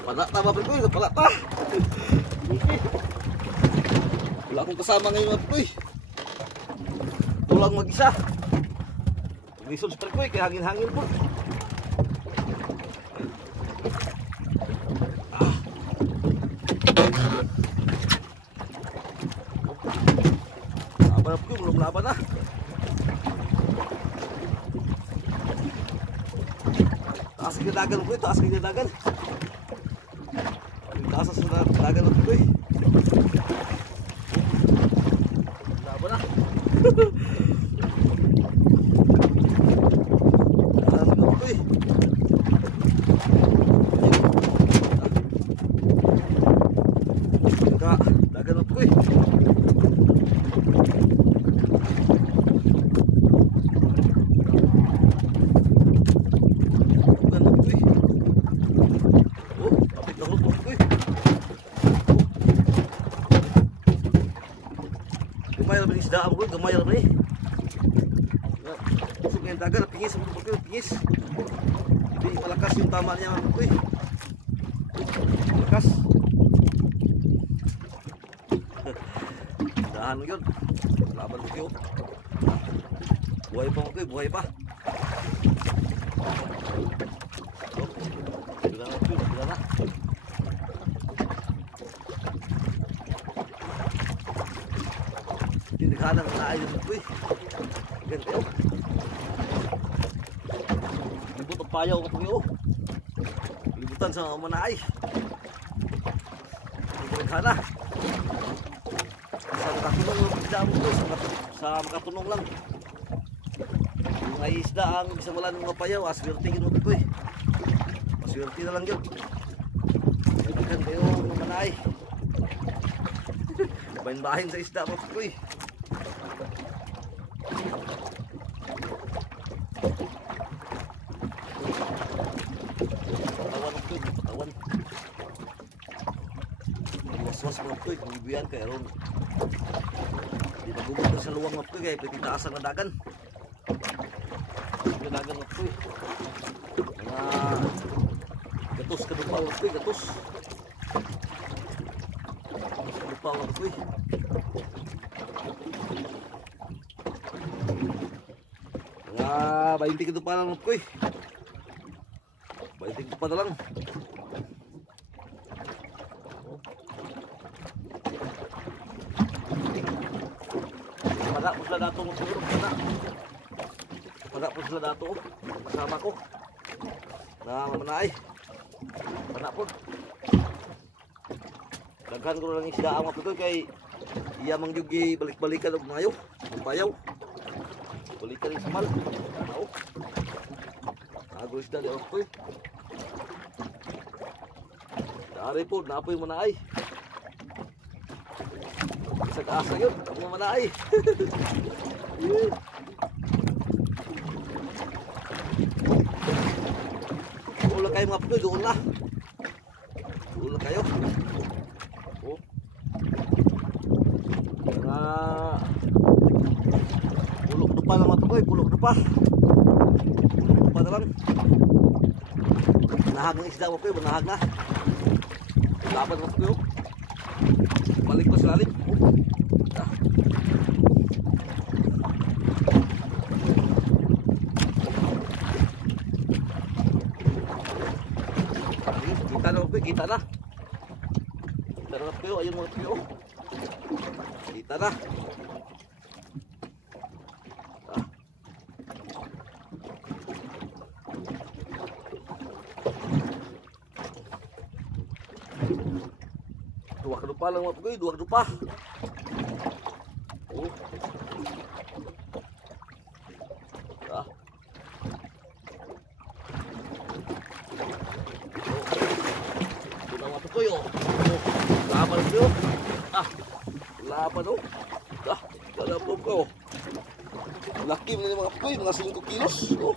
Wala ta mga pre, wala ta. Wala akong kasama ngayon mga pre. Tulang mag-isa. Lisod sa pre, kaya hangin-hangin po. Laban po, belum laban na. Taas ka dagan po, taas ka dagan. Taas sa dagan po. Laban na. Dagan po. Gamay lang isda ang bro, gamay lang ni. Busog yung dagan, pingis ang bro, pingis. Hindi malakas yung tama niya ang bro. Malakas. Dahan mo yun. Laban mo yun. Buhay pa bro, buhay pa. Bila na bro, bila na. Hindi ka lang na ayun po eh. Ganito. Libot ang payaw ko po. Libutan sa manay. Hindi ka na. Sa makatunong lang isda mo po. Sa makatunong lang. Yung ay isda ang bisa wala ng mga payaw. Aswertihin mo po eh. Aswerti na lang yun. Libutan kayo ng manay. Bahin-bahin sa isda mo po eh. Patawan. Was-was mga puy, bubibiyan kaya ron. Di nagubot sa luwang mga puy, kaya pititaasan na dagan. Yung dagan mga puy. Mga gatos kadupa mga puy, gatos. Gatos kadupa mga puy. Mga 20 kadupa lang mga puy. 20 kadupa na lang. Pada po sila dato mo siguro. Pada po sila dato. Kasama ko. Na mamanay. Pada po. Daghan ko lang isda ang mapito kay iya mangyugi balik-balikan og mayo. Payaw. Balikan rin sa mal. Tao. Nago isda di ako eh. Dari po, napoy mo na ay. Sa kaasa yun, ako mo na ay. Doon lang kayo mga pinoy, doon na. Doon lang kayo. Oh. Mga pulok dupa lang mga pinoy, pulok dupa. Pulok dupa na lang. Nahag ng isda mo pinoy, manahag na. Laban mo pinoy. Balik pa sa lalim. Kita na po, kita na. Kita na po, ayun mga po. Kita na. Dua kedupa lang mga po, dua kedupa. Oh. Kuyo. Laban ko. Laban oh. Kada po ko. Laki man mga puy, mga 5 kilos. Oh.